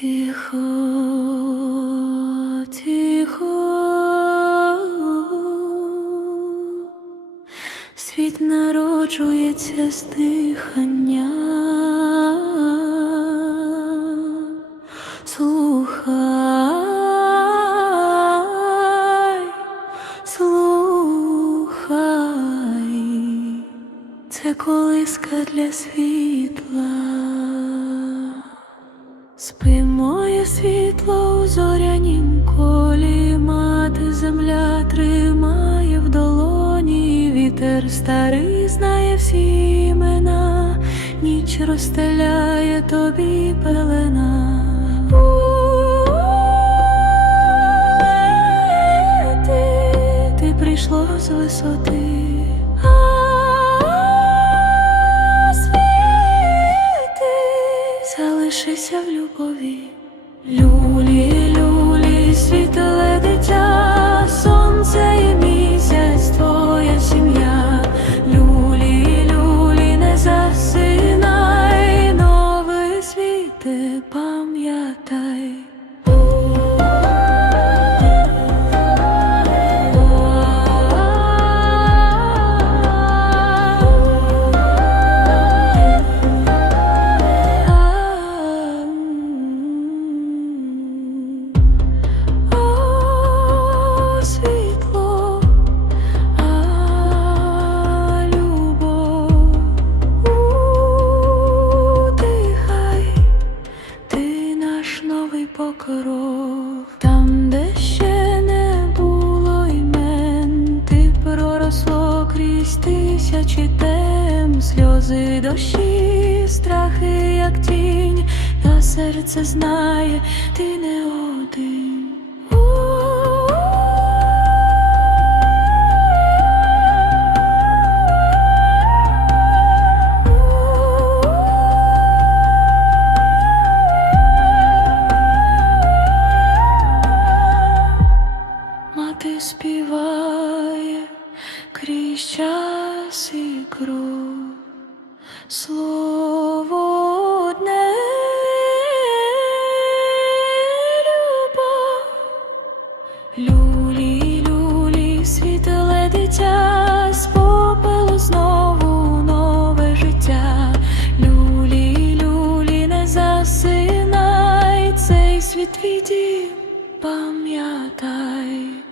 Тихо, тихо, світ народжується з. Слухай, слухай, це колиска для світла. Світло у зорянім колі, мати земля тримає в долоні, вітер старий знає всі імена, ніч розстеляє тобі пелена. Ти, ти прийшло з висоти. залишися в любові. Люлі, люлі, світле дитя, новий покров, там, де ще не було імен, ти проросло крізь тисячі тем, сльози дощі, страхи, як тінь, та серце знає, ти не один. Кров, слово одне. Люлі, люлі, світле дитя, з знову нове життя. Люлі, люлі, не засинай, цей світ твій пам'ятай.